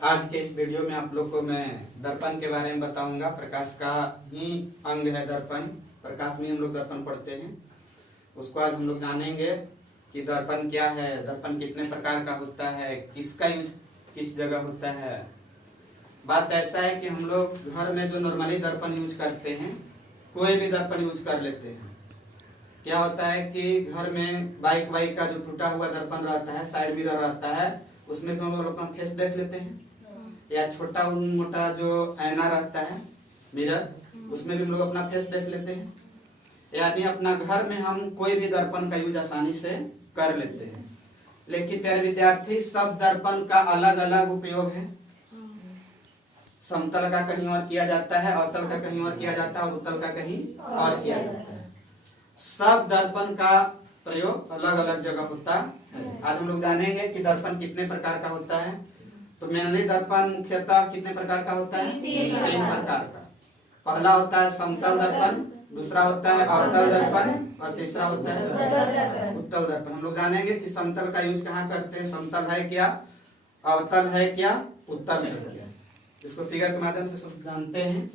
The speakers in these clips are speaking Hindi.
आज के इस वीडियो में आप लोग को मैं दर्पण के बारे में बताऊंगा। प्रकाश का ही अंग है दर्पण। प्रकाश में हम लोग दर्पण पढ़ते हैं, उसको आज हम लोग जानेंगे कि दर्पण क्या है, दर्पण कितने प्रकार का होता है, किसका यूज किस जगह होता है। बात ऐसा है कि हम लोग घर में जो नॉर्मली दर्पण यूज करते हैं, कोई भी दर्पण यूज कर लेते हैं। क्या होता है कि घर में बाइक वाइक का जो टूटा हुआ दर्पण रहता है, साइड मिरर रहता है, उसमें भी हम लोग अपना फेस देख लेते हैं। या छोटा मोटा जो आईना रहता है मिरर, उसमें भी हम लोग अपना फेस देख लेते हैं। यानी अपना घर में हम कोई भी दर्पण का यूज आसानी से कर लेते हैं। लेकिन प्यारे विद्यार्थी, सब दर्पण का अलग अलग उपयोग है। समतल का कहीं और किया जाता है, अवतल का कहीं और किया जाता है और उत्तल का कहीं और किया जाता है। सब दर्पण का प्रयोग अलग अलग जगह होता है। आज हम लोग जानेंगे कि दर्पण कितने प्रकार का होता है। तो मेनली दर्पण मुख्यतः कितने प्रकार का होता है? तीन प्रकार का। पहला होता है समतल दर्पण, दूसरा होता है अवतल दर्पण और तीसरा होता है उत्तल दर्पण। हम लोग जानेंगे कि समतल का यूज कहाँ करते हैं, समतल है क्या, अवतल है क्या, उत्तल है क्या। इसको फिगर के माध्यम से सब जानते हैं।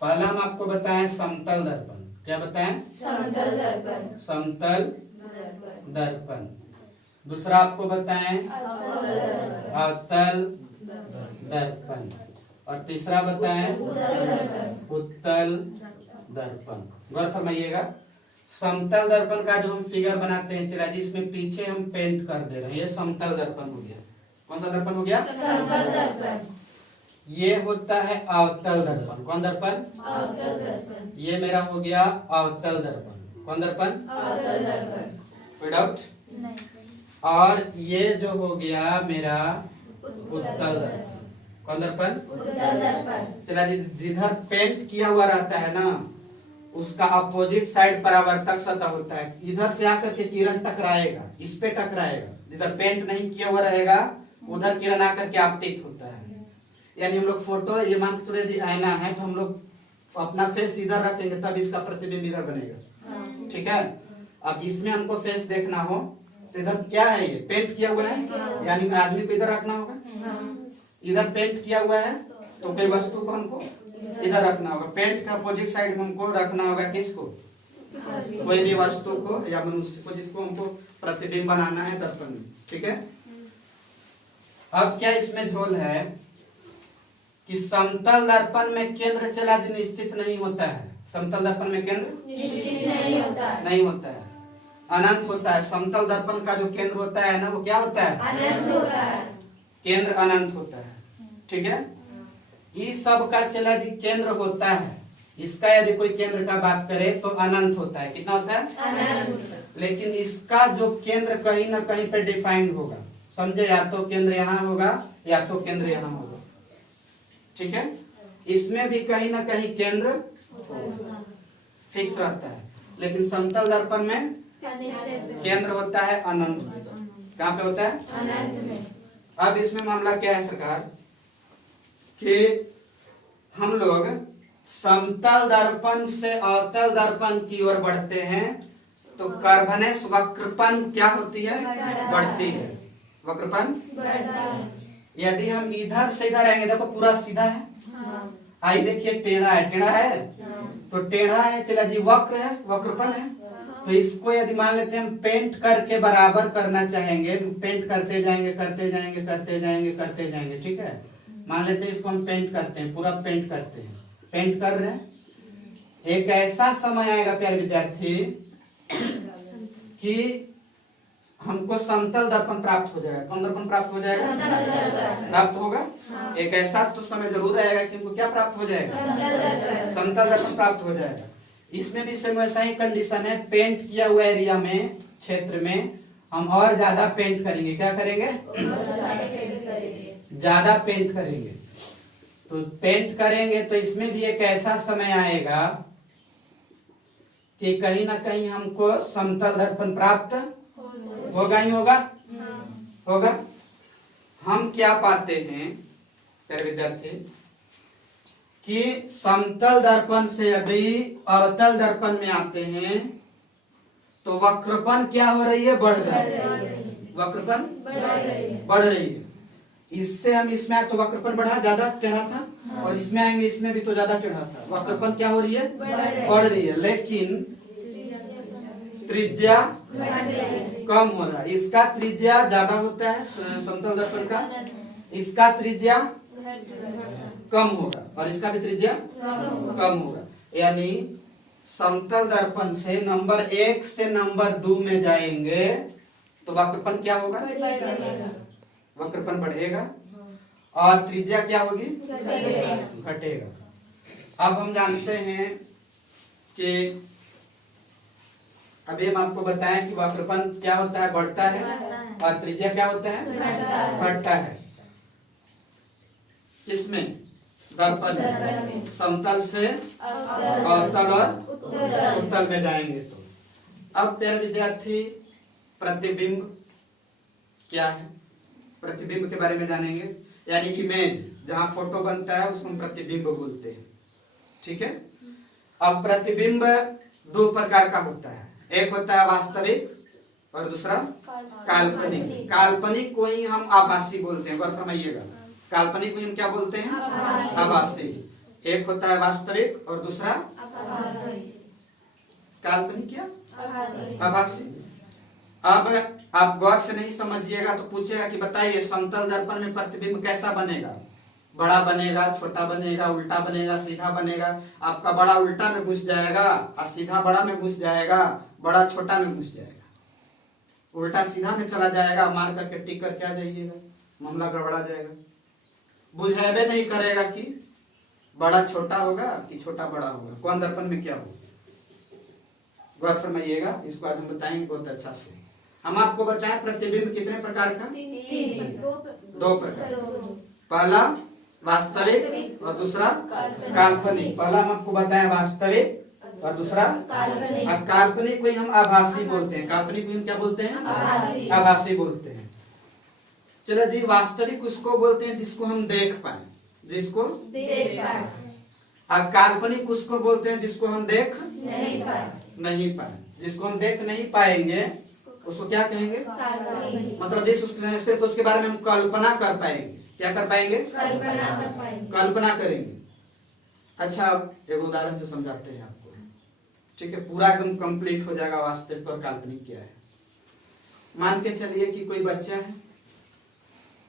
पहला हम आपको बताएं समतल दर्पण। क्या बताएं? समतल दर्पण। समतल दर्पण। दूसरा आपको बताएं अवतल दर्पण और तीसरा बताएं उत्तल दर्पण। गौर फरमाइएगा, समतल दर्पण का जो हम फिगर बनाते हैं चला जी, इसमें पीछे हम पेंट कर दे रहे हैं, ये समतल दर्पण हो गया। कौन सा दर्पण हो गया? समतल दर्पण। ये होता है अवतल दर्पण। कौन दर्पण? अवतल दर्पण। ये मेरा हो गया अवतल दर्पण। कौन दर्पण? अवतल दर्पण। कोई डाउट? और ये जो हो गया मेरा उत्तल दर्पण। कौन दर्पण? उत्तल दर्पण। चला जी, जिधर पेंट किया हुआ रहता है ना, उसका अपोजिट साइड परावर्तक सतह होता है। इधर से आकर के किरण टकराएगा, इस पे टकराएगा। जिधर पेंट नहीं किया हुआ रहेगा उधर किरण आकर के आपतित होता है। यानी हम लोग फोटो, ये मान के चलिए यदि आईना है तो हम लोग अपना फेस इधर रखेंगे तब इसका प्रतिबिंब इधर बनेगा। ठीक है। अब इसमें हमको फेस देखना हो तो इधर क्या है, ये पेंट किया हुआ है, यानी आदमी को इधर रखना होगा। इधर पेंट किया हुआ है तो कोई वस्तु को हमको इधर रखना होगा। पेंट के अपोजिट साइड में हमको रखना होगा किसको? कोई भी वस्तु को या मनुष्य को, जिसको हमको प्रतिबिंब बनाना है दर्पण में। ठीक है। अब क्या इसमें झोल है कि समतल दर्पण में केंद्र चला जी निश्चित नहीं होता है। समतल दर्पण में केंद्र निश्चित नहीं होता है, अनंत होता है। समतल दर्पण का जो केंद्र होता है ना, वो क्या होता है? अनंत होता है। केंद्र अनंत होता है। ठीक है। इस सब का चला जी केंद्र होता है। इसका यदि कोई केंद्र का बात करे तो अनंत होता है। कितना होता है? अनंत। लेकिन इसका जो केंद्र कहीं ना कहीं पे डिफाइंड होगा। समझे? या तो केंद्र यहाँ होगा या तो केंद्र यहाँ होगा। ठीक है। इसमें भी कहीं ना कहीं केंद्र फिक्स रहता है, लेकिन समतल दर्पण में केंद्र होता है अनंत में। कहाँ पे होता है? अनंत में। अब इसमें मामला क्या है सरकार कि हम लोग समतल दर्पण से अवतल दर्पण की ओर बढ़ते हैं तो कर्वनेस वक्रपन क्या होती है? बढ़ती है। वक्रपन बढ़ता है। यदि हम इधर से इधर आएंगे, देखो पूरा सीधा है, आई देखिए टेढ़ा है, टेढ़ा है तो टेढ़ा है, चला जी वक्र है, वक्रपन है। तो इसको यदि मान लेते हैं हम पेंट करके बराबर करना चाहेंगे, पेंट करते जाएंगे करते जाएंगे करते जाएंगे करते जाएंगे। ठीक है। मान लेते हैं इसको हम पेंट करते हैं, पूरा पेंट करते हैं, पेंट कर रहे हैं। एक ऐसा समय आएगा प्यारे विद्यार्थी कि हमको समतल दर्पण प्राप्त हो जाएगा। कौन दर्पण प्राप्त हो जाएगा? प्राप्त होगा। एक ऐसा तो समय जरूर आएगा कि हमको क्या प्राप्त हो जाएगा? समतल दर्पण प्राप्त हो जाएगा। इसमें भी सेम वैसा ही कंडीशन है। पेंट किया हुआ एरिया में, क्षेत्र में हम और ज्यादा पेंट करेंगे। क्या करेंगे? ज्यादा पेंट करेंगे। तो पेंट करेंगे तो इसमें भी एक ऐसा समय आएगा कि कहीं ना कहीं हमको समतल दर्पण प्राप्त होगा ही होगा। होगा। हम क्या पाते हैं प्यारे विद्यार्थी कि समतल दर्पण से यदि अवतल दर्पण में आते हैं तो वक्रपन क्या हो रही है? बढ़ रही है। वक्रपन बढ़ रही है। इससे हम इसमें आए तो वक्रपन बढ़ा, ज्यादा टेढ़ा था, और इसमें आएंगे इसमें भी तो ज्यादा टेढ़ा था। वक्रपन क्या हो रही है? बढ़ रही है, लेकिन त्रिज्या कम हो रहा है। इसका त्रिज्या ज्यादा होता है समतल दर्पण का, इसका त्रिज्या कम होगा और इसका भी त्रिज्या कम होगा। यानी समतल दर्पण से नंबर 1 से नंबर 2 में जाएंगे तो वक्रपन क्या होगा? वक्रपन बढ़ेगा और त्रिज्या क्या होगी? घटेगा। अब हम जानते हैं कि अभी हम आपको बताएं कि वक्रपन क्या होता है? बढ़ता है, और त्रिज्या क्या होता है? घटता है। इसमें दर्पण में समतल से अवतल और उत्तल में जाएंगे तो अब प्यारे विद्यार्थी प्रतिबिंब क्या है? प्रतिबिंब के बारे में जानेंगे। यानी इमेज, जहां फोटो बनता है उसको हम प्रतिबिंब बोलते हैं। ठीक है। अब प्रतिबिंब दो प्रकार का होता है, एक होता है वास्तविक और दूसरा काल्पनिक। काल्पनिक को ही हम आभासी बोलते हैं, गौर फरमाइएगा। काल्पनिक को हम क्या बोलते हैं? आभासी। एक होता है वास्तविक और दूसरा काल्पनिक क्या? आभासी। अब आप गौर से नहीं समझिएगा तो पूछेगा कि बताइए समतल दर्पण में प्रतिबिंब कैसा बनेगा? बड़ा बनेगा, छोटा बनेगा, उल्टा बनेगा, सीधा बनेगा? आपका बड़ा उल्टा में घुस जाएगा और सीधा बड़ा में घुस जाएगा, बड़ा छोटा में घुस जाएगा, उल्टा सीधा में चला जाएगा, मार करके टिक करके आ जाइएगा, मामला गड़बड़ा जाएगा। बुझावे नहीं करेगा कि बड़ा छोटा होगा कि छोटा बड़ा होगा, कौन दर्पण में क्या होगा। गौर फरमाइएगा, इसको आज हम बताएंगे बहुत अच्छा से। हम आपको बताएं प्रतिबिंब कितने प्रकार का? दो प्रकार। पहला वास्तविक और दूसरा काल्पनिक। पहला हम आपको बताएं वास्तविक और दूसरा काल्पनिक। अब काल्पनिक को हम आभासी बोलते हैं। काल्पनिक को हम क्या बोलते हैं? आभासी बोलते हैं। चलो जी, वास्तविक उसको बोलते हैं जिसको हम देख पाए, जिसको देख पाए। अब काल्पनिक उसको बोलते हैं जिसको हम देख नहीं पाए। जिसको हम देख नहीं पाएंगे उसको क्या कहेंगे? मतलब सिर्फ उसके बारे में हम कल्पना कर पाएंगे। क्या कर पाएंगे? कल्पना करेंगे। अच्छा, एक उदाहरण से समझाते हैं आपको। ठीक है, पूरा एकदम कंप्लीट हो जाएगा वास्तविक और काल्पनिक क्या है। मान के चलिए कि कोई बच्चा है,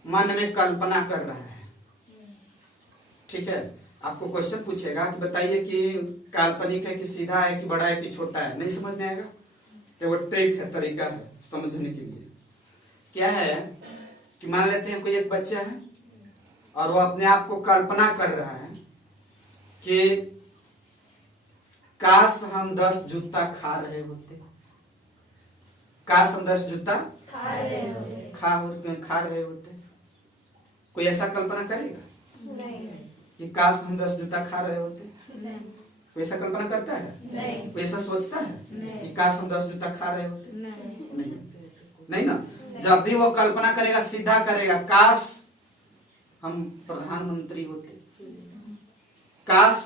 मन में कल्पना कर रहा है। ठीक है, आपको क्वेश्चन पूछेगा कि बताइए कि काल्पनिक है कि सीधा है कि बड़ा है कि छोटा है। नहीं समझ में आएगा। वो ट्रिक है, तरीका है समझने के लिए। क्या है कि मान लेते हैं कोई एक बच्चा है और वो अपने आप को कल्पना कर रहा है कि काश हम 10 जूता खा रहे होते। काश हम 10 जूता खा रहे होते। कोई ऐसा कल्पना करेगा? नहीं। कि काश हम 10 जूता खा रहे होते? नहीं। कोई ऐसा कल्पना करता है? नहीं। कोई ऐसा सोचता है? नहीं। कि काश हम 10 जूता खा रहे होते? नहीं। नहीं ना। जब भी वो कल्पना करेगा सीधा करेगा, काश हम प्रधानमंत्री होते, काश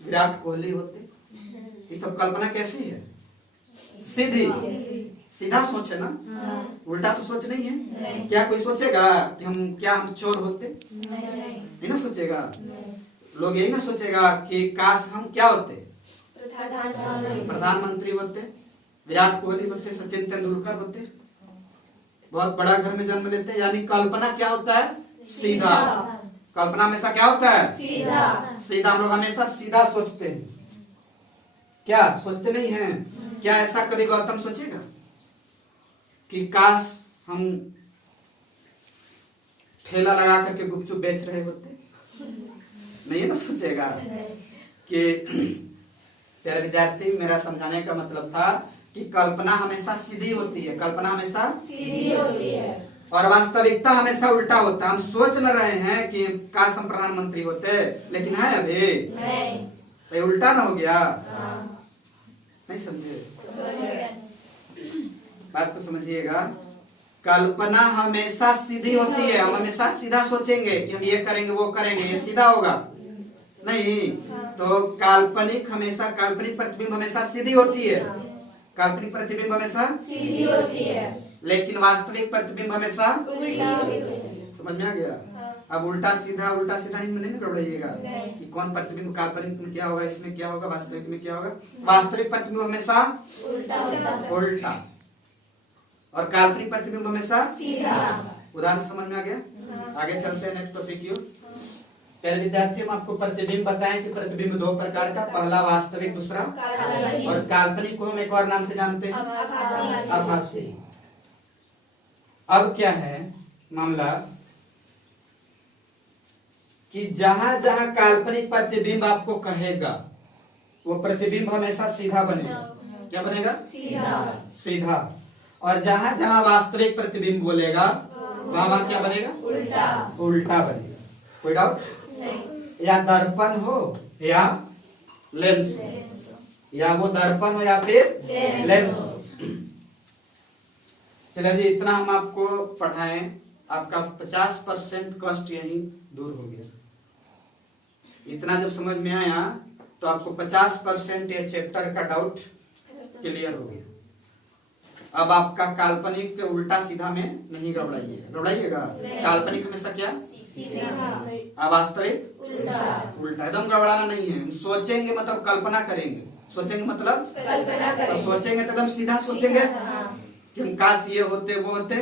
विराट कोहली होते। ये सब कल्पना कैसी है? सीधी, सीधा सोचे ना। उल्टा तो सोच नहीं है। क्या कोई सोचेगा कि हम चोर होते? नहीं ना सोचेगा। लोग यही ना सोचेगा कि काश हम क्या होते? प्रधानमंत्री होते, विराट कोहली होते, सचिन तेंदुलकर होते, बहुत बड़ा घर में जन्म लेते। यानी कल्पना क्या होता है? सीधा। कल्पना हमेशा क्या होता है? सीधा। हम लोग हमेशा सीधा सोचते हैं। क्या सोचते नहीं हैं? क्या ऐसा कभी गौतम सोचेगा कि काश हम ठेला लगा करके गुपचुप बेच रहे होते? नहीं ना सोचेगा। कि प्यारे विद्यार्थी, मेरा समझाने का मतलब था कि कल्पना हमेशा सीधी होती है। कल्पना हमेशा सीधी होती है और वास्तविकता हमेशा उल्टा होता है। हम सोच न रहे हैं कि काश हम प्रधानमंत्री होते, लेकिन है अभी नहीं। तो उल्टा ना हो गया? नहीं समझे? बात को समझिएगा। कल्पना हमेशा सीधी होती है। हम हमेशा सीधा सोचेंगे कि हम ये करेंगे वो करेंगे, ये सीधा होगा नहीं। तो काल्पनिक प्रतिबिंब हमेशा सीधी होती है। काल्पनिक प्रतिबिंब हमेशा सीधी होती है, लेकिन वास्तविक प्रतिबिंब हमेशा उल्टा होती है। समझ में आ गया? अब उल्टा सीधा नहीं गड़बड़ाइएगा नहीं। कि कौन प्रतिबिंब काल्पनिक में क्या होगा, इसमें क्या होगा, वास्तविक में क्या होगा। वास्तविक प्रतिबिंब हमेशा उल्टा उल्टा और काल्पनिक प्रतिबिंब हमेशा सीधा। उदाहरण समझ में आ गया। आगे चलते हैं नेक्स्ट टॉपिक की ओर। प्यारे विद्यार्थियों, हम आपको प्रतिबिंब बताएं कि प्रतिबिंब दो प्रकार का, पहला वास्तविक, दूसरा काल्पनिक। और काल्पनिक को हम एक और नाम से जानते हैं आभासी। आभासी। अब क्या है मामला कि जहां जहां काल्पनिक प्रतिबिंब आपको कहेगा वो प्रतिबिंब हमेशा सीधा बनेगा। क्या बनेगा? सीधा। और जहां जहां वास्तविक प्रतिबिंब बोलेगा वहां वहां क्या बनेगा? उल्टा बनेगा। कोई डाउट? या दर्पण हो या लेंस हो, या वो दर्पण हो या फिर लेंस हो। चलिए जी, इतना हम आपको पढ़ाएं, आपका 50% कष्ट यही दूर हो गया। इतना जब समझ में आया तो आपको 50% ये चैप्टर का डाउट क्लियर हो गया। अब आपका काल्पनिक के उल्टा सीधा में नहीं गड़बड़ाइएगा। काल्पनिक हमेशा क्या? अब वास्तविक उल्टा। एकदम गड़बड़ाना नहीं है। सोचेंगे मतलब कल्पना करेंगे, सोचेंगे मतलब तो सोचेंगे तो एकदम सीधा सोचेंगे कि हम काश ये होते वो होते।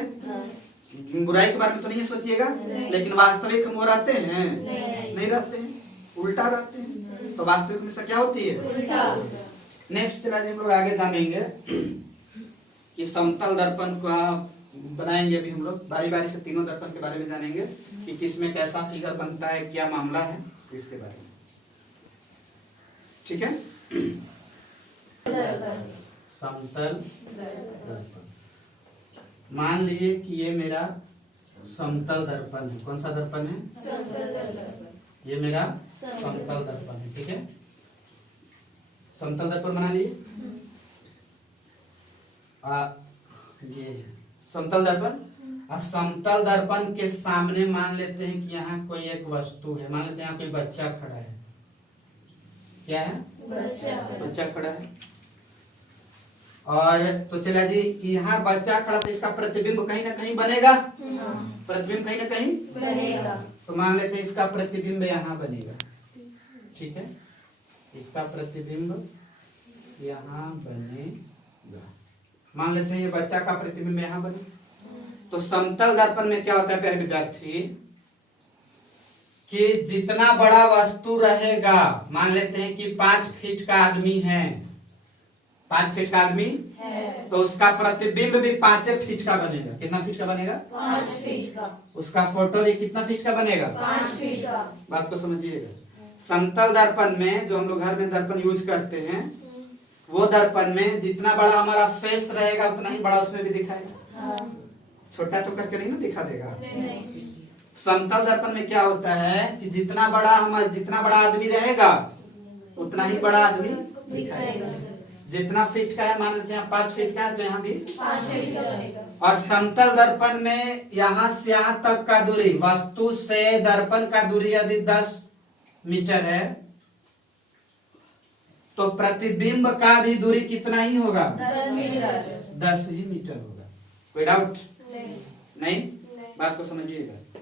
बुराई के बारे में तो नहीं सोचिएगा, लेकिन वास्तविक हम वो रहते हैं नहीं रहते हैं, उल्टा रहते हैं। तो वास्तविक में क्या होती है? नेक्स्ट चला हम लोग आगे जानेंगे कि समतल दर्पण का बनाएंगे। अभी हम लोग बारी बारी से तीनों दर्पण के बारे में जानेंगे कि किसमें कैसा फिगर बनता है, क्या मामला है, इसके बारे में। ठीक है? समतल दर्पण, मान लीजिए कि ये मेरा समतल दर्पण है। कौन सा दर्पण है? ये मेरा समतल दर्पण है। ठीक है, समतल दर्पण बना लिए। ये समतल दर्पण। समतल दर्पण के सामने मान लेते हैं कि यहाँ कोई एक वस्तु है। मान लेते हैं यहाँ कोई बच्चा खड़ा है। क्या है? बच्चा खड़ा है। और तो चला जी, यहाँ बच्चा खड़ा तो इसका प्रतिबिंब कहीं ना कहीं बनेगा। प्रतिबिंब कहीं ना कहीं बनेगा। तो मान लेते हैं इसका प्रतिबिंब यहाँ बनेगा। ठीक है, इसका प्रतिबिंब यहाँ बनेगा। मान लेते हैं ये बच्चा का प्रतिबिंब यहाँ बने। तो समतल दर्पण में क्या होता है प्यारे विद्यार्थी कि जितना बड़ा वस्तु रहेगा, मान लेते हैं कि 5 फीट का आदमी है, 5 फीट का आदमी है, तो उसका प्रतिबिंब भी 5 फीट का बनेगा। कितना फीट का बनेगा? 5 फीट का। उसका फोटो भी कितना फीट का बनेगा? 5 फीट का। बात को समझिएगा। समतल दर्पण में जो हम लोग घर में दर्पण यूज करते हैं, वो दर्पण में जितना बड़ा हमारा फेस रहेगा उतना ही बड़ा उसमें भी दिखाएगा। छोटा तो करके नहीं ना दिखा देगा। समतल दर्पण में क्या होता है कि जितना बड़ा आदमी रहेगा उतना ही बड़ा आदमी दिखाएगा। जितना फीट का है, मान लेते हैं 5 फीट का है, तो यहाँ भी 5 फीट का बनेगा। और समतल दर्पण में यहाँ से यहाँ तक का दूरी, वस्तु से दर्पण का दूरी यदि 10 मीटर है तो प्रतिबिंब का भी दूरी कितना ही होगा? 10 मीटर। 10 ही मीटर होगा। कोई डाउट नहीं? बात को समझिएगा।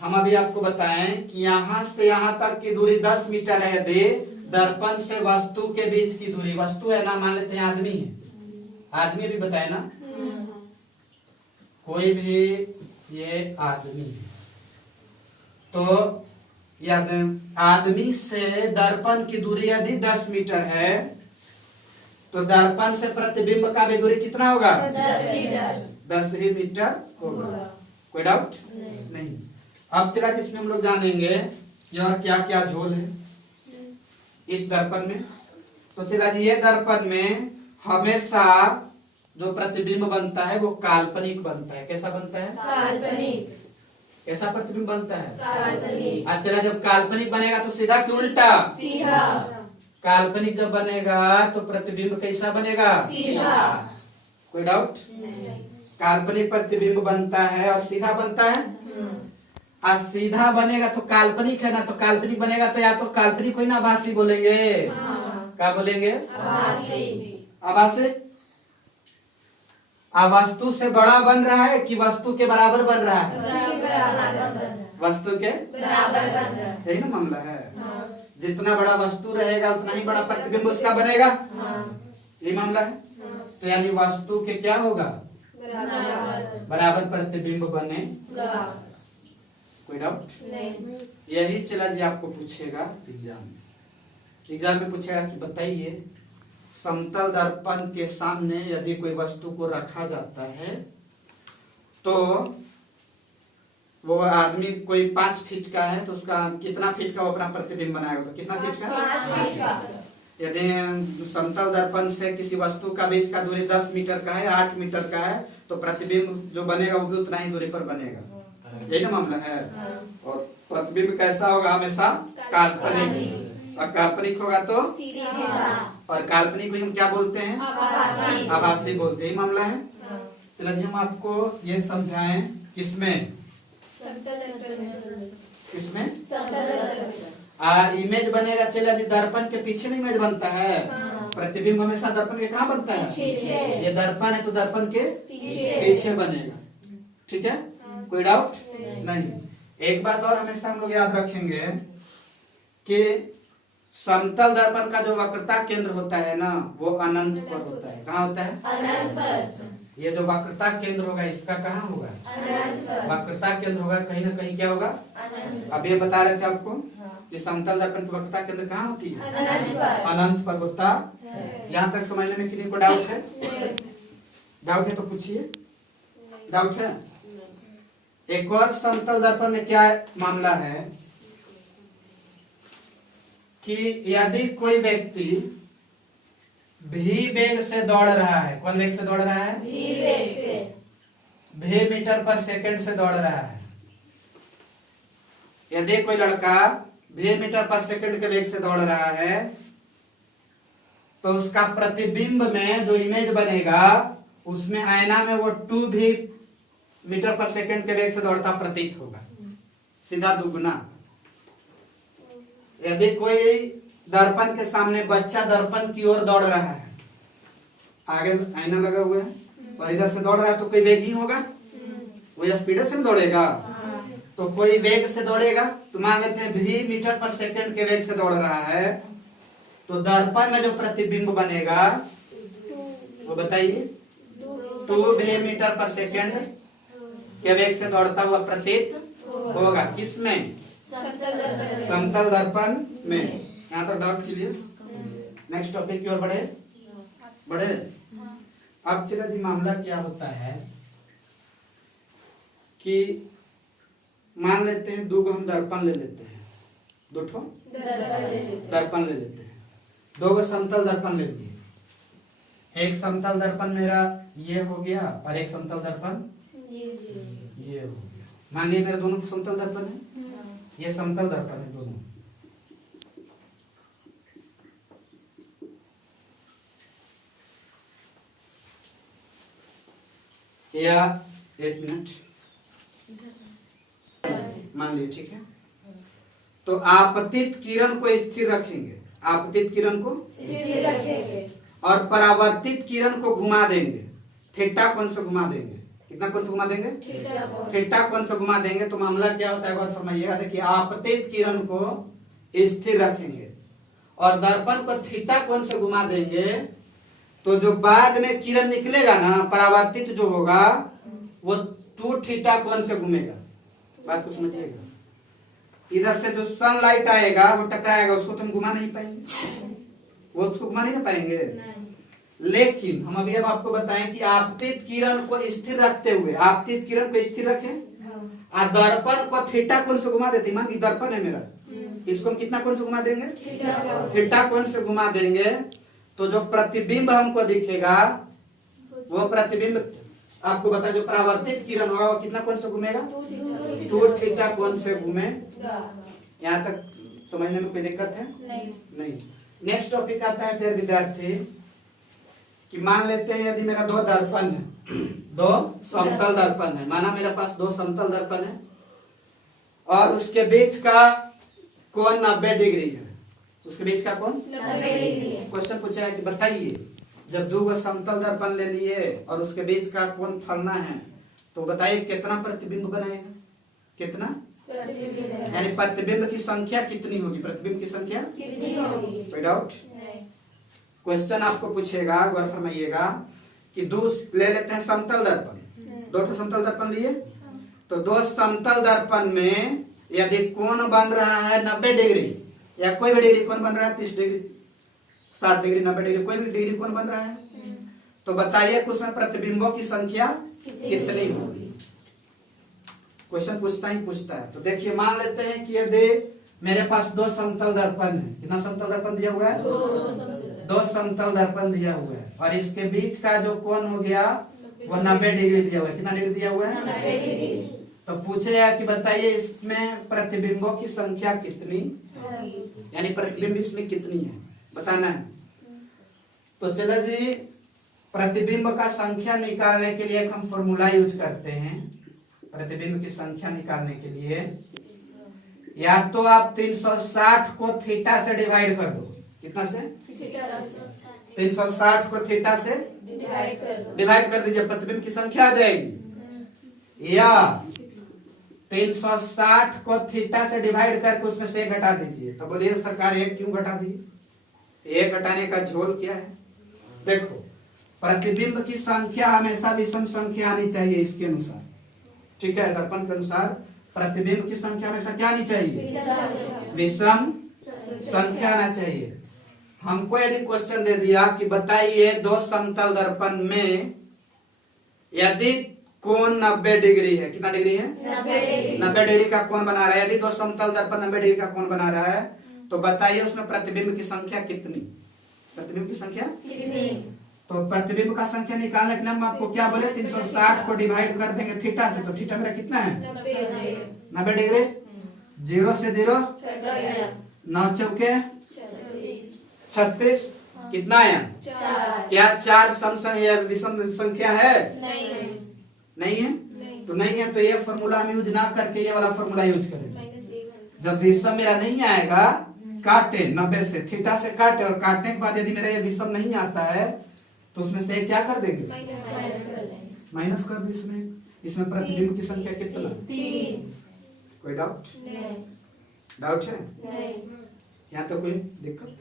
हम अभी आपको बताएं कि यहाँ से यहाँ तक की दूरी 10 मीटर है। यदि दर्पण से वस्तु के बीच की दूरी, वस्तु है ना, मान लेते हैं आदमी है, आदमी भी बताए ना, कोई भी ये आदमी है, तो आदमी से दर्पण की दूरी यदि 10 मीटर है तो दर्पण से प्रतिबिंब का भी दूरी कितना होगा? 10 मीटर। 10 ही मीटर होगा। कोई डाउट नहीं। अब चला जिसमें हम लोग जानेंगे कि और क्या क्या झोल है इस दर्पण में। तो चला जी, ये दर्पण में हमेशा जो प्रतिबिंब बनता है वो काल्पनिक बनता है। कैसा बनता है? काल्पनिक। कैसा प्रतिबिंब बनता है? काल्पनिक। अच्छा, जब काल्पनिक बनेगा तो सीधा कि उल्टा? सीधा। काल्पनिक जब बनेगा तो प्रतिबिंब कैसा बनेगा? सीधा। कोई डाउट? काल्पनिक प्रतिबिंब बनता है और सीधा बनता है। और सीधा बनेगा तो काल्पनिक है ना, तो काल्पनिक बनेगा तो या तो काल्पनिक कोई ना आभासी बोलेंगे। क्या बोलेंगे? आभासी। वस्तु से बड़ा बन रहा है कि वस्तु के बराबर बन रहा है? वस्तु के बराबर बन रहा है। यही ना मामला है। हाँ। जितना बड़ा वस्तु रहेगा उतना ही बड़ा प्रतिबिंब उसका बनेगा। हाँ। ये मामला है। तो यानी वस्तु के क्या होगा, बराबर बराबर प्रतिबिंब बनेगा। गा। कोई डाउट? नहीं। यही चला जी आपको पूछेगा एग्जाम में। एग्जाम में पूछेगा कि बताइए समतल दर्पण के सामने यदि कोई वस्तु को रखा जाता है तो वो आदमी कोई 5 फीट का है तो उसका कितना फीट का वो अपना प्रतिबिंब बनाएगा, तो कितना फीट का? 5 फीट का। यदि समतल दर्पण से किसी वस्तु का बीच का दूरी 10 मीटर का है, 8 मीटर का है, तो प्रतिबिंब जो बनेगा वो भी उतना ही दूरी पर बनेगा। यही ना मामला है। और प्रतिबिंब कैसा होगा, हमेशा काल्पनिक। और काल्पनिक होगा तो सीधा। और काल्पनिक को हम क्या बोलते हैं? आभासी। आभासी बोलते हैं। मामला है। चलिए हम आपको ये समझाएं किसमें किसमें इमेज बनेगा। चलिए जी दर्पण के पीछे नहीं इमेज बनता है। प्रतिबिंब हमेशा दर्पण के कहाँ बनता है? पीछे। ये दर्पण है तो दर्पण के पीछे। पीछे बनेगा। ठीक है, कोई डाउट नहीं। एक बात और हमेशा हम लोग याद रखेंगे कि समतल दर्पण का जो वक्रता केंद्र होता है ना वो अनंत पर होता है। कहाँ होता है? अनंत पर। ये जो वक्रता केंद्र होगा इसका कहाँ होगा? अनंत पर। वक्रता केंद्र होगा कहीं ना कहीं। क्या होगा? अनंत। अब ये बता रहे थे आपको कि समतल दर्पण की वक्रता केंद्र कहाँ होती है? अनंत पर। अनंत पर होता। यहाँ तक समझने में किसी को डाउट है? डाउट है तो पूछिए। डाउट है? एक और समतल दर्पण में क्या मामला है कि यदि कोई व्यक्ति भी वेग से दौड़ रहा है, कौन वेग से दौड़ रहा है? भी वेग से। भी मीटर पर सेकंड से दौड़ रहा है। यदि कोई लड़का भी मीटर पर सेकंड के वेग से दौड़ रहा है तो उसका प्रतिबिंब में जो इमेज बनेगा उसमें आईना में वो 2 भी मीटर पर सेकंड के वेग से दौड़ता प्रतीत होगा, सीधा दुगना। यदि कोई दर्पण के सामने बच्चा दर्पण की ओर दौड़ रहा है, आगे आईना लगा हुआ है और इधर से दौड़ रहा है तो कोई वेग ही होगा, वो स्पीड से दौड़ेगा। तो कोई वेग से दौड़ेगा तो मान लेते हैं भी मीटर पर सेकंड के वेग से दौड़ रहा है तो दर्पण में जो प्रतिबिंब बनेगा वो बताइए 2 भी मीटर पर सेकंड के वेग से दौड़ता हुआ प्रतीत होगा। किसमें? समतल दर्पण में। यहाँ तक डाउट क्लियर? नेक्स्ट टॉपिक की ओर बढ़े। अब चला जी मामला क्या होता है कि मान लेते हैं 2 हम दर्पण ले लेते हैं, 2 दर्पण ले लेते हैं, 2 समतल दर्पण ले लिए। एक समतल दर्पण मेरा ये हो गया और एक समतल दर्पण ये हो गया। मान लिया मेरे दोनों समतल दर्पण है, ये समतल दर्पण है दोनों। या 1 मिनट मान लीजिए, ठीक है। तो आपतित किरण को स्थिर रखेंगे, आपतित किरण को स्थिर रखेंगे और परावर्तित किरण को घुमा देंगे। थीटा कोण से घुमा देंगे। कितना कोण से घुमा देंगे? थीटा कोण से घुमा देंगे। तो मामला क्या होता है अगर समझिएगा। देखिए आपतित किरण को स्थिर रखेंगे और दर्पण को थीटा कोण से घुमा देंगे तो जो बाद में किरण निकलेगा ना परावर्तित जो होगा वो 2 थीटा कोण से घूमेगा। बात को समझिएगा। इधर से जो सनलाइट आएगा वो टकराएगा, उसको तो हम घुमा नहीं पाएंगे, वो उसको घुमा नहीं ना पाएंगे। लेकिन हम अभी अब आपको बताएं कि आपतित किरण को स्थिर रखते हुए, आपतित किरण को स्थिर रखें और दर्पण को थीटा कोण से घुमा देते। मान ली दर्पण है मेरा, इसको हम कितना कोण से घुमा देंगे? थीटा कोण से घुमा देंगे। तो जो प्रतिबिंब हमको दिखेगा वो प्रतिबिंब आपको बता जो परावर्तित किरण होगा वो कितना कोण से घूमेगा? 2 थीटा कोण से घूमेगा। यहाँ तक समझने में कोई दिक्कत है? नहीं। नेक्स्ट टॉपिक आता है फिर विद्यार्थी कि मान लेते हैं यदि मेरा 2 दर्पण है, 2 समतल दर्पण है। माना मेरे पास 2 समतल दर्पण है और उसके बीच का कोण 90 डिग्री है। उसके बीच का कोण 90 डिग्री है। क्वेश्चन पूछा है कि बताइए जब 2 समतल दर्पण ले लिए और उसके बीच का कोण फलना है तो बताइए कितना प्रतिबिंब बनाएगा? कितना? प्रतिबिंब यानी प्रतिबिंब की संख्या कितनी होगी, प्रतिबिंब की संख्या। कितनी होगी? कोई डाउट? नहीं। क्वेश्चन आपको पूछेगा, गौर फरमाइएगा कि दो ले लेते हैं समतल दर्पण, दो ठो समतल दर्पण लिए, तो दो समतल दर्पण में यदि कोण बन रहा है 90 डिग्री या कोई भी डिग्री कोण बन रहा है 30 डिग्री 60 डिग्री 90 डिग्री कोई भी डिग्री कोण बन रहा है, तो बताइए कि उसमें प्रतिबिंबों की संख्या कितनी होगी। क्वेश्चन पूछता ही पूछता है। तो देखिए मान लेते हैं कि यदि मेरे पास दो समतल दर्पण है, कितना समतल दर्पण दिया हुआ है, दो समतल दर्पण दिया हुआ है, और इसके बीच का जो कोण हो गया वो 90 डिग्री दिया हुआ है। कितना डिग्री दिया हुआ है, 90 डिग्री। तो पूछेगा कि बताइए इसमें प्रतिबिंबों की संख्या कितनी, यानी प्रतिबिंब इसमें कितनी है बताना है। तो चलो जी, प्रतिबिंब का संख्या निकालने के लिए एक हम फॉर्मूला यूज करते हैं। प्रतिबिंब की संख्या निकालने के लिए या तो आप 360 को थीटा से डिवाइड कर दो, कितना से, 360 को थीटा से डिवाइड कर दीजिए, प्रतिबिंब की संख्या आ जाएगी। या 360 को थीटा से डिवाइड करके उसमें से एक घटा दीजिए। तो बोलिए सरकार एक क्यों घटा दी, एक घटाने का झोल क्या है। देखो प्रतिबिंब की संख्या हमेशा विषम संख्या आनी चाहिए इसके अनुसार, ठीक है, दर्पण के अनुसार प्रतिबिंब की संख्या हमेशा क्या आनी चाहिए, विषम संख्या आना चाहिए। हमको यदि क्वेश्चन दे दिया कि बताइए दो समतल दर्पण में यदि कोण 90 डिग्री है, कितना डिग्री है, 90 डिग्री का कोण बना रहा है, यदि दो समतल दर्पण 90 डिग्री का कोण बना रहा है, तो बताइए उसमें प्रतिबिंब की संख्या कितनी, प्रतिबिंब की संख्या कितनी। तो प्रतिबिंब का संख्या निकालने के लिए हम आपको क्या बोले, 360 को डिवाइड कर देंगे थीटा से, तो थीटा मेरा कितना है 90 डिग्री, 0 से 0 9 चौके 36, कितना है, क्या 4 सम या विषम संख्या है, नहीं है, तो नहीं है तो ये फॉर्मूला हम यूज ना करके ये वाला फॉर्मूला यूज करेंगे। जब विषम मेरा नहीं आएगा, काटे 90 से थीटा से काटे, और काटने के बाद यदि मेरा ये विषम नहीं आता है तो उसमें से क्या कर देंगे, माइनस कर दी। इसमें प्रतिबिंब की संख्या कितना, 3। कोई डाउट, डाउट है यहाँ तो कोई दिक्कत।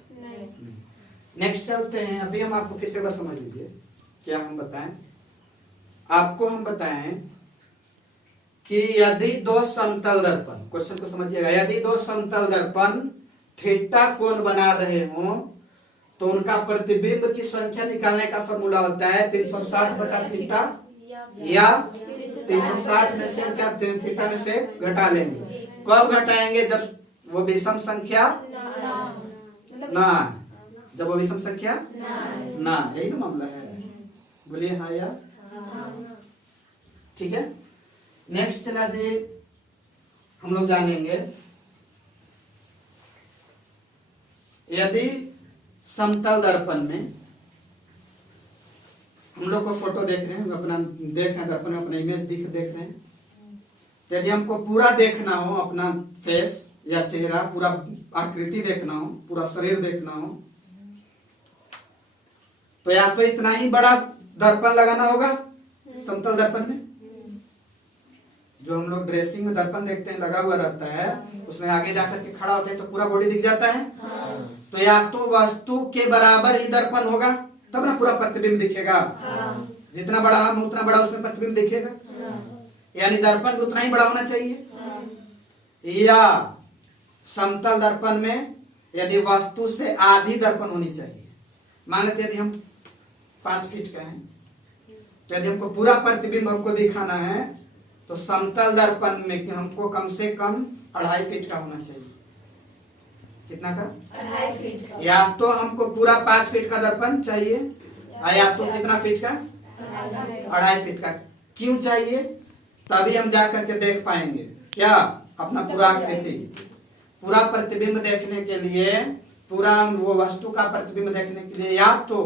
नेक्स्ट चलते हैं। अभी हम आपको फिर से बार समझ लीजिए क्या हम बताएं, आपको हम बताएं कि यदि दो समतल दर्पण, क्वेश्चन को समझिएगा, यदि दो समतल दर्पण थीटा कोण बना रहे हो तो उनका प्रतिबिंब की संख्या निकालने का फॉर्मूला होता है 360 बटा थीटा, या 360 में से क्या थीटा में से घटा लेंगे। कब घटाएंगे, जब वो विषम संख्या ना, जब वो विषम संख्या ना, यही ना मामला है, बोलिए हाँ या, ठीक है। नेक्स्ट चला जी, हम लोग जानेंगे यदि समतल दर्पण में, हम लोग को फोटो देख रहे हैं, अपना देख रहे हैं दर्पण में, अपना इमेज देख रहे हैं, तो यदि हमको पूरा देखना हो, अपना फेस या चेहरा पूरा आकृति देखना हो, पूरा शरीर देखना हो, तो या तो इतना ही बड़ा दर्पण लगाना होगा समतल दर्पण में, जो हम लोग ड्रेसिंग में दर्पण देखते हैं लगा हुआ रहता है, उसमें आगे जाकर के खड़ा होते हैं तो पूरा बॉडी दिख जाता है। तो या तो वस्तु के बराबर ही दर्पण होगा तब ना पूरा प्रतिबिंब दिखेगा, जितना बड़ा हम उतना बड़ा उसमें प्रतिबिंब दिखेगा, यानी दर्पण भी उतना ही बड़ा होना चाहिए। या समतल दर्पण में यदि वस्तु से आधी दर्पण होनी चाहिए, मान लेते यदि हम 5 फीट का है, तो यदि हमको पूरा प्रतिबिंब हमको दिखाना है तो समतल दर्पण में हमको कम से कम 2.5 फीट का होना चाहिए। कितना का, 2.5 फीट का। या तो हमको पूरा 5 फीट का दर्पण चाहिए, या तो कितना फीट का, 2.5 फीट का। क्यों चाहिए, तभी हम जा करके देख पाएंगे क्या अपना पूरा आकृति, पूरा प्रतिबिंब देखने के लिए, पूरा वो वस्तु का प्रतिबिंब देखने के लिए या तो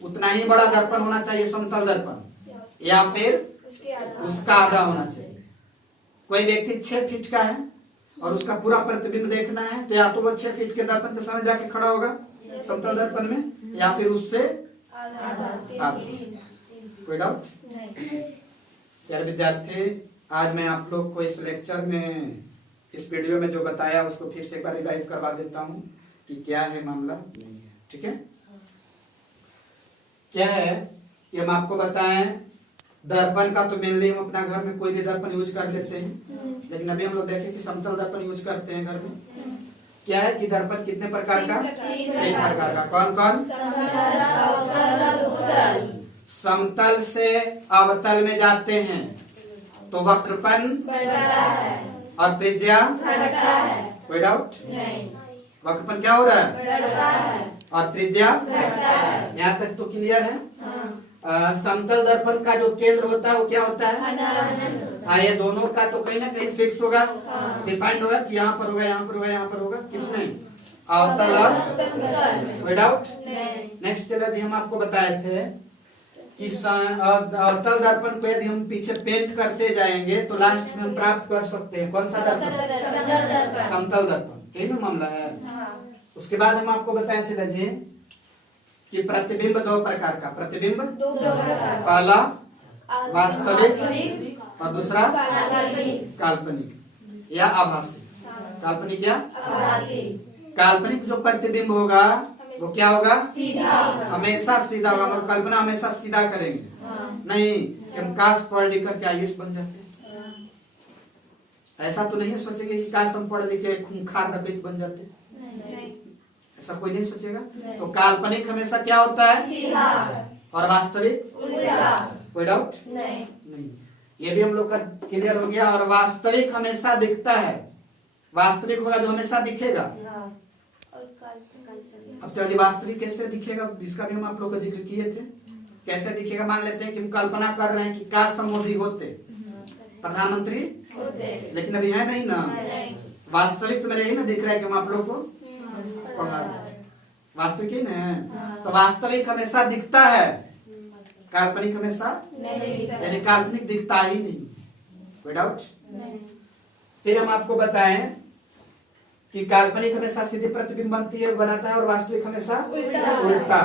उतना ही बड़ा दर्पण होना चाहिए समतल दर्पण, या फिर उसका आधा होना चाहिए। कोई व्यक्ति 6 फीट का है और उसका पूरा प्रतिबिंब देखना है, तो या तो वो 6 फीट के दर्पण के सामने जाके खड़ा होगा समतल दर्पण में, या फिर उससे आधा। कोई डाउट? प्यारे विद्यार्थी, आज मैं आप लोग को इस लेक्चर में इस वीडियो में जो बताया उसको फिर से एक बार रिवाइज करवा देता हूँ कि क्या है मामला नहीं है। ठीक है, क्या है कि हम आपको बताएं दर्पण का तो मेनली हम अपना घर में कोई भी दर्पण यूज कर लेते हैं, लेकिन अभी हम लोग देखें कि समतल दर्पण यूज करते हैं घर में। क्या है कि दर्पण कितने प्रकार का? 3 प्रकार का। कौन कौन? समतल से अवतल में जाते हैं तो वक्रपन और त्रिज्या कोई डाउट? वक्रपन क्या हो रहा है और त्रिज्या? यहाँ तक तो क्लियर है। समतल दर्पण का जो केंद्र होता है वो क्या होता है? हाँ, ये दोनों का तो कहीं ना कहीं फिक्स होगा, डिफाइंड होगा कि यहाँ पर होगा, यहाँ पर होगा, यहाँ पर होगा। किसमें? अवतल और विदाउट। नेक्स्ट चला जी, हम आपको बताए थे कि अवतल दर्पण को यदि हम पीछे पेंट करते जाएंगे तो लास्ट में हम प्राप्त कर सकते हैं कौन सा दर्पण? समतल दर्पण। यही ना मामला है। उसके बाद हम आपको बताए चला जी कि प्रतिबिंब 2 प्रकार का। प्रतिबिंब पहला वास्तविक और दूसरा काल्पनिक या आभासी। काल्पनिक या काल्पनिक जो प्रतिबिंब होगा वो क्या होगा? हमेशा सीधा होगा। हम कल्पना हमेशा सीधा करेंगे, नहीं कि हम काश पढ़ लिख कर क्या IAS बन जाते। ऐसा तो नहीं सोचेंगे कि काश हम पढ़ लिख के खूंखार डकैत बन जाते, ऐसा कोई नहीं सोचेगा। तो काल्पनिक हमेशा क्या होता है और वास्तविक कोई डाउट नहीं। ये भी हम लोग का क्लियर हो गया। और वास्तविक हमेशा दिखता है, वास्तविक होगा जो हमेशा दिखेगा। अब चलिए वास्तविक कैसे दिखेगा इसका भी हम आप लोग का जिक्र किए थे। कैसे दिखेगा? मान लेते हैं कि हम कल्पना कर रहे हैं कि काश हम मोदी होते, प्रधानमंत्री लेकिन अभी है नहीं ना। वास्तविक तो मेरे यही ना दिख रहा है कि हम आप लोग को पढ़ा रहे हैं। वास्तविक ही ना। तो वास्तविक हमेशा दिखता है, काल्पनिक हमेशा यानी काल्पनिक दिखता ही नहीं। कोई डाउट? फिर हम आपको बताएं कि काल्पनिक हमेशा सीधे प्रतिबिंब बनाता है और वास्तविक हमेशा उल्टा।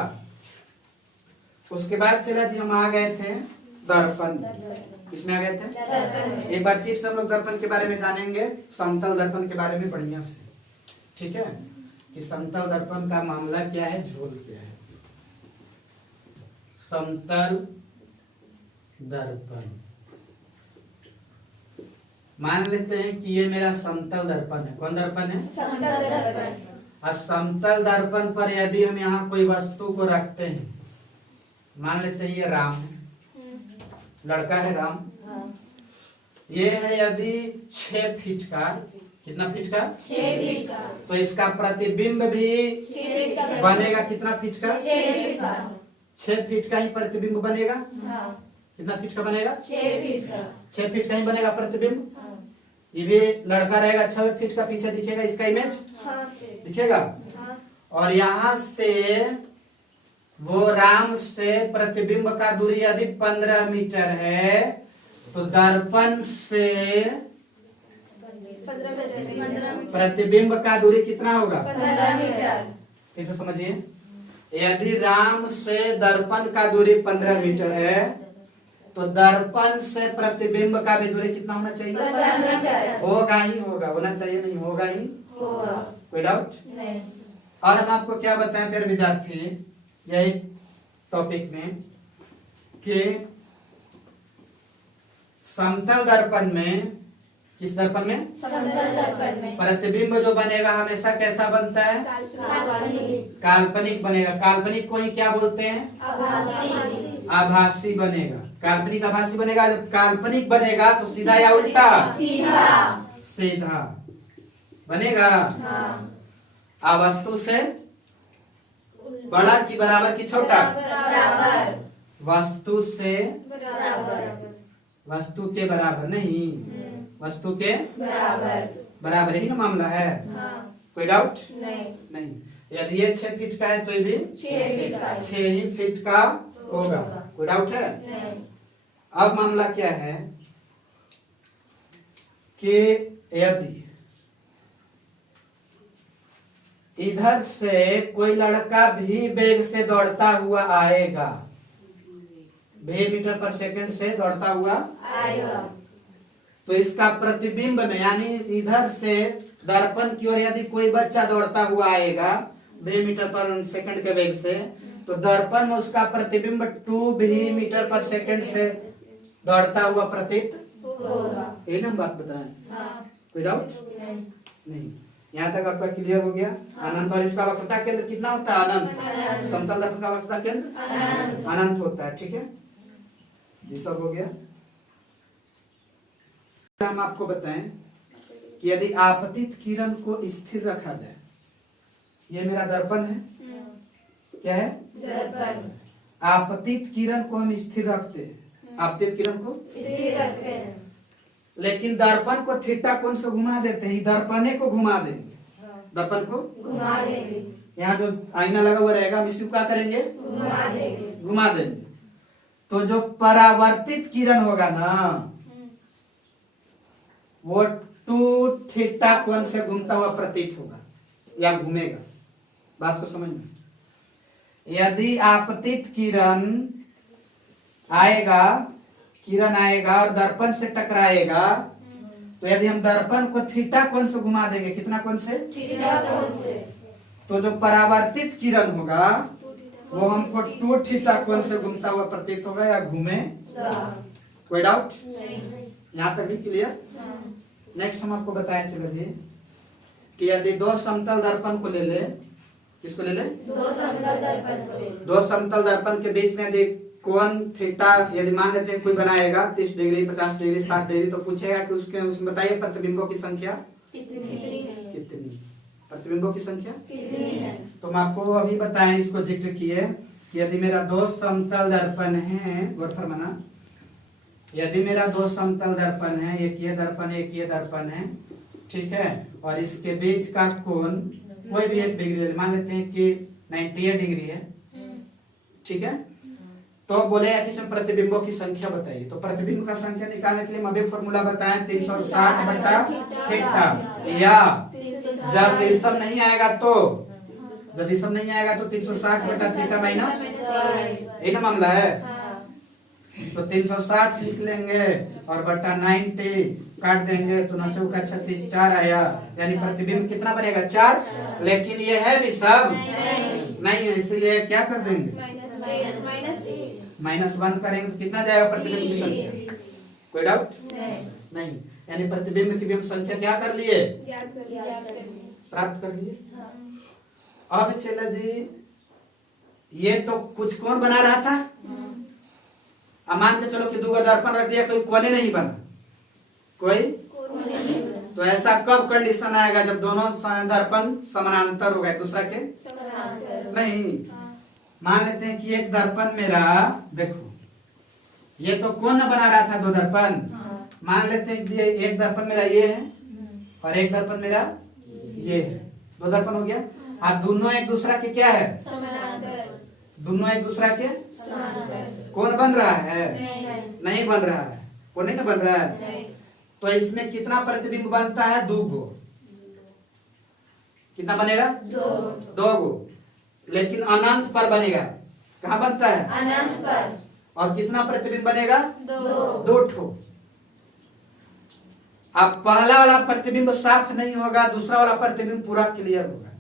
उसके बाद चला जी, हम आ गए थे दर्पण। किसमें आ गए थे? एक बार फिर से हम लोग दर्पण के बारे में जानेंगे, समतल दर्पण के बारे में बढ़िया से। ठीक है, कि समतल दर्पण का मामला क्या है, झोल क्या है। समतल दर्पण मान लेते हैं कि ये मेरा समतल दर्पण है। कौन दर्पण है? समतल दर्पण। और समतल दर्पण पर यदि हम यहाँ कोई वस्तु को रखते हैं, मान लेते हैं ये राम है, लड़का है राम। ये है यदि 6 फीट का, कितना फीट का? 6 फीट का। तो इसका प्रतिबिंब भी बनेगा कितना फीट का? 6 फीट का ही प्रतिबिंब बनेगा। कितना फीट का बनेगा? 6 फीट का। 6 फीट का ही बनेगा प्रतिबिंब। ये भी लड़का रहेगा, 6 फीट का पीछे दिखेगा इसका इमेज दिखेगा। और यहाँ से वो राम से प्रतिबिंब का दूरी यदि 15 मीटर है तो दर्पण से प्रतिबिंब का दूरी कितना होगा? 15 मीटर। फिर से समझिए, यदि राम से दर्पण का दूरी 15 मीटर है तो दर्पण से प्रतिबिंब का भी दूरी कितना होना चाहिए? 15 मीटर। होगा ही होगा, होना चाहिए नहीं होगा ही होगा। कोई डाउट नहीं। और हम आपको क्या बताएं फिर विद्यार्थी यही टॉपिक में कि समतल दर्पण में, किस दर्पण में? समतल दर्पण में प्रतिबिंब जो बनेगा हमेशा कैसा बनता है? काल्पनिक बनेगा। काल्पनिक को ही क्या बोलते हैं? आभासी बनेगा। काल्पनिक आभासी बनेगा। जब काल्पनिक बनेगा तो सीधा या उल्टा? सीधा बनेगा। आ वस्तु से बड़ा की बराबर की छोटा? वस्तु से वस्तु के बराबर नहीं, वस्तु के बराबर ही ना मामला है। कोई डाउट नहीं। यदि ये 6 फीट का है तो ये भी 6 ही फीट का होगा। कोई डाउट है? अब मामला क्या है कि यदि इधर से कोई लड़का भी वेग से दौड़ता हुआ तो इसका प्रतिबिंब में यानी इधर से दर्पण की ओर यदि कोई बच्चा दौड़ता हुआ आएगा 2 मीटर पर सेकंड के वेग से, तो दर्पण में उसका प्रतिबिंब 2 मीटर पर सेकंड से दौड़ता हुआ प्रतीत होगा। यही ना हम बात बताएं। हाँ। कोई डाउट नहीं? यहाँ तक आपका क्लियर हो गया। अनंत और इसका वक्रता केंद्र कितना होता है? अनंत। समतल दर्पण का वक्रता केंद्र अनंत होता है। ठीक है, ये सब हो गया। हम आपको बताएं कि यदि आपतित किरण को स्थिर रखा जाए, ये मेरा दर्पण है, क्या है? दर्पण। आपतित किरण को हम स्थिर रखते हैं, आपतित किरण को स्थिर रखते हैं, लेकिन दर्पण को थीटा कोण से घुमा देते हैं, दर्पणे को घुमा देंगे, दर्पण को घुमा देंगे, यहाँ जो आईना लगा हुआ रहेगा हम इसको क्या करेंगे? घुमा देंगे, घुमा देंगे। तो जो परावर्तित किरण होगा ना वो 2 थीटा कोण से घूमता हुआ प्रतीत होगा या घूमेगा। बात को समझ में? यदि आपतित किरण आएगा और दर्पण से टकराएगा, तो यदि हम दर्पण को थीटा कोण से घुमा देंगे, कितना कोण से? थीटा कोण से, तो जो परावर्तित किरण होगा वो हमको 2 थीटा कोण से घूमता हुआ प्रतीत होगा या घूमेगा। कोई डाउट? यहाँ तक भी क्लियर? नेक्स्ट हम आपको बताएं चलिए कि यदि 2 समतल दर्पण को ले ले, किसको ले ले? 2 समतल दर्पण को ले ले। 2 समतल दर्पण के बीच में यदि कोण थीटा यदि मान लेते हैं कोई बनाएगा 30 डिग्री, 50 डिग्री, 60 डिग्री, तो पूछेगा कि उसमें बताइए प्रतिबिंबों की संख्या कितनी? प्रतिबिंबों की संख्या कितनी है? तो हम आपको अभी बताएं, इसको जिक्र किए कि यदि मेरा 2 समतल दर्पण है, गौर फरमाना, यदि मेरा 2 समतल दर्पण है, एक ये दर्पण एक ये दर्पण है, ठीक है, और इसके बीच का कोण कोई भी 1 डिग्री मान लेते हैं कि 98 डिग्री है, ठीक है, तो बोलेगा कि इसमें प्रतिबिंबों की संख्या बताइए। तो प्रतिबिंब का संख्या निकालने के लिए हम अभी फॉर्मूला बताएं 360 बटा थीटा, या जब विषम नहीं आएगा तो 360 बटा थीटा माइनस, यही ना मामला है। तो 360 लिख लेंगे और बटा 90 काट देंगे तो 9 चौका 36 4 आया, यानी प्रतिबिंब कितना बनेगा? 4। लेकिन ये है विषम नहीं है, इसीलिए क्या कर देंगे? -1 करेंगे तो कितना जाएगा प्रतिबिंब की संख्या? कोई डाउट नहीं? यानी प्रतिबिंब की बिंब संख्या क्या कर लिए? प्राप्त कर लिए। अब चला जी, ये तो कुछ कौन बना रहा था? अब मान के चलो कि 2 दर्पण रख दिया, कोई कोने नहीं बना, कोई तो ऐसा कब कंडीशन आएगा जब दोनों दर्पण समानांतर हो गए दूसरा के? नहीं, मान लेते हैं कि एक दर्पण मेरा, देखो ये तो कौन बना रहा था 2 दर्पण, मान लेते हैं कि एक दर्पण मेरा ये है और एक दर्पण मेरा ये है, 2 दर्पण हो गया। अब दोनों एक दूसरा के क्या है? दोनों एक दूसरा के कौन बन रहा है? नहीं बन रहा है, कौन नहीं ना बन रहा है। तो इसमें कितना प्रतिबिंब बनता है? 2 गो। कितना बनेगा? 2 गो, लेकिन अनंत पर बनेगा। कहाँ बनता है? अनंत पर। और कितना प्रतिबिंब बनेगा? 2 ठो। अब पहला वाला प्रतिबिंब साफ नहीं होगा, दूसरा वाला प्रतिबिंब पूरा क्लियर होगा।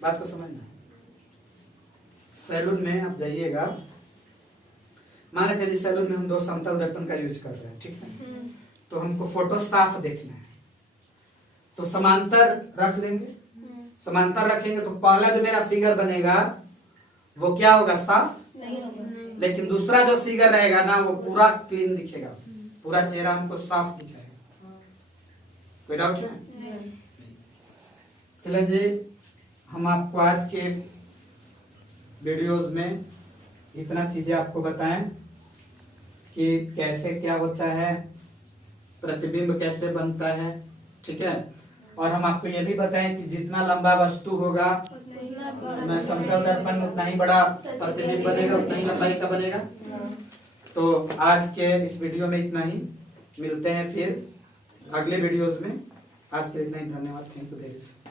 बात को समझना। सैलून में आप जाइएगा, मान लेते हैं सैलून में हम 2 समतल दर्पण का यूज कर रहे हैं, ठीक है, तो हमको फोटो साफ देखना है तो समांतर रख लेंगे। समांतर रखेंगे तो पहला जो मेरा फिगर बनेगा वो क्या होगा? साफ। लेकिन दूसरा जो फिगर रहेगा ना वो पूरा क्लीन दिखेगा, पूरा चेहरा हमको साफ दिखेगा। कोई डाउट है? चलिए जी, हम आपको आज के वीडियोस में इतना चीजें आपको बताएं कि कैसे क्या होता है, प्रतिबिंब कैसे बनता है, ठीक है, और हम आपको ये भी बताएं कि जितना लंबा वस्तु होगा उसमें समतल दर्पण में उतना ही बड़ा प्रतिबिंब बनेगा, उतना ही लंबाई का बनेगा। तो आज के इस वीडियो में इतना ही, मिलते हैं फिर अगले वीडियोस में। आज के लिए इतना ही, धन्यवाद, थैंक यू वेरी मच।